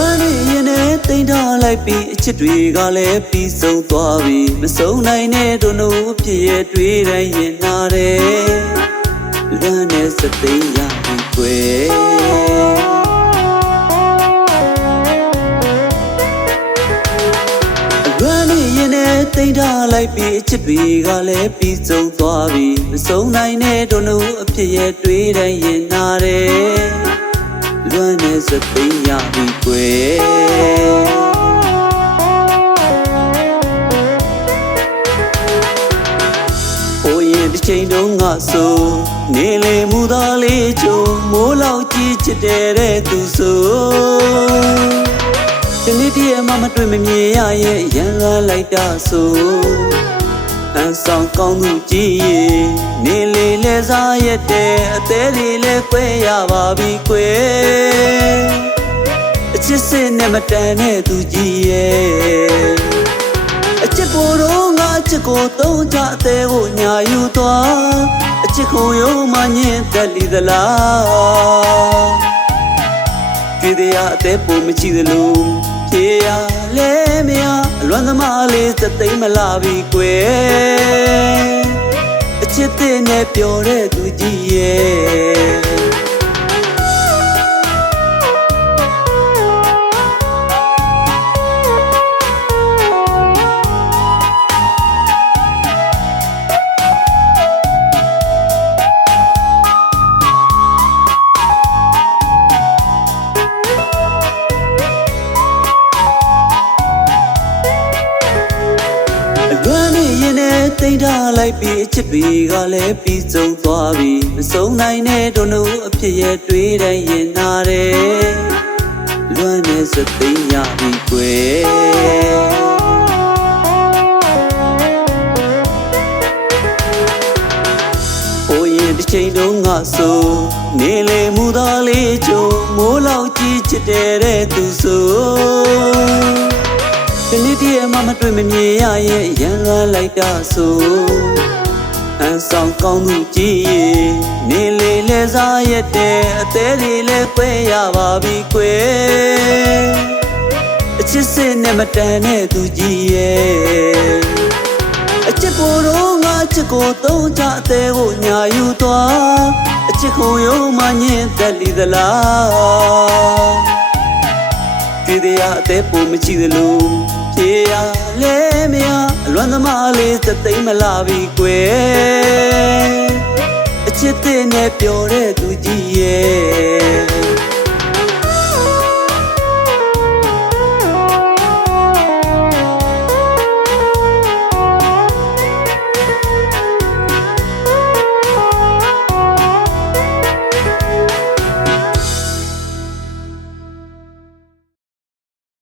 လွမ်းနေရင်နဲ့တိမ်ထားလိုက်ပြီးအချစ်တွေကလည်းပြီးဆုံးသွားပြီမဆုံးနိုင်တဲ့တို့နို့ဖြစ်ရဲ့တွေးတိုင်းရင်နာတယ်လွမ်းနေစသိမ်းရပြီကွယ်လွမ်းနေရင်နဲ့တိမ်ထားလိုက်ပြီးအချစ်တွေကလည်းပြီးဆုံးသွားပြီမဆုံးနိုင်တဲ့တို့နို့အဖြစ်ရဲ့တွေးတိုင်းရင်နာတယ်လွမ်းနေစသိမ်းရပြီကွယ်ဟိုရင်တစ်ချိန်တုန်းကဆိုနေလေမူသားလေးချုံမိုးလောက်ကြီးချစ်တဲ့သူဆိုဒီနေ့တည်းအမမတွေ့မမြင်ရရဲ့ရန်လာလိုက်တာဆိုအန်ဆောင်ကောင်းသူကြီးရဲ့နေလေလဲစားရတဲ့အသေးလေးလဲကွဲရပါပြီကွယ်အချစ်စစ်နဲ့မတန်တဲ့သူကြီးရဲ့အချစ်ကိုတော့ငါအချစ်ကိုသုံးချအသေးကိုညာယူသွားအချစ်ကိုရုံးမှညင်သက်လီသလားကြွေတဲ့အသေးပုံမချီသလိုဖြေရလဲမရအလွမ်းသမားလေးစသိမ်းမလာပြီကွယ်အချစ်တဲ့နဲ့ပျော်တဲ့သူကြီးရဲ့တိမ်ထားလိုက်ပြီးအချစ်တွေကလည်းပြီးဆုံးသွားပြီမဆုံးနိုင်တဲ့တို့နို့အဖြစ်ရဲ့တွေးတိုင်းရင်နာတယ်လွမ်းနေစသိမ်းရပြီကွယ်ဟိုရင်တစ်ချိန်တုန်းကဆိုနေလေမူသားလေးချုံမိုးလောက်ကြီးချစ်တဲ့သူဆိုဒီနေ့တည်းအမမတွေ့မမြင်ရရဲ့ရန်လာလိုက်တာဆိုအန်ဆောင်ကောင်းသူကြီးရဲ့နေလေလဲစားရတဲ့အသေးလေးလဲကွဲရပါပြီကွယ်အချစ်စစ်နဲ့မတန်တဲ့သူကြီးရဲ့အချစ်ကိုတော့ငါအချစ်ကိုသုံးချအသေးကိုညာယူသွားအချစ်ကိုရုံးမှညင်သက်လီသလားကြွေတဲ့အသေးပုံမချီသလိုဖြေရလဲမရအလွမ်းသမားလေးစသိမ်းမလာပြီကွယ်အချစ်တဲ့နဲ့ပျော်တဲ့သူကြီးရဲ့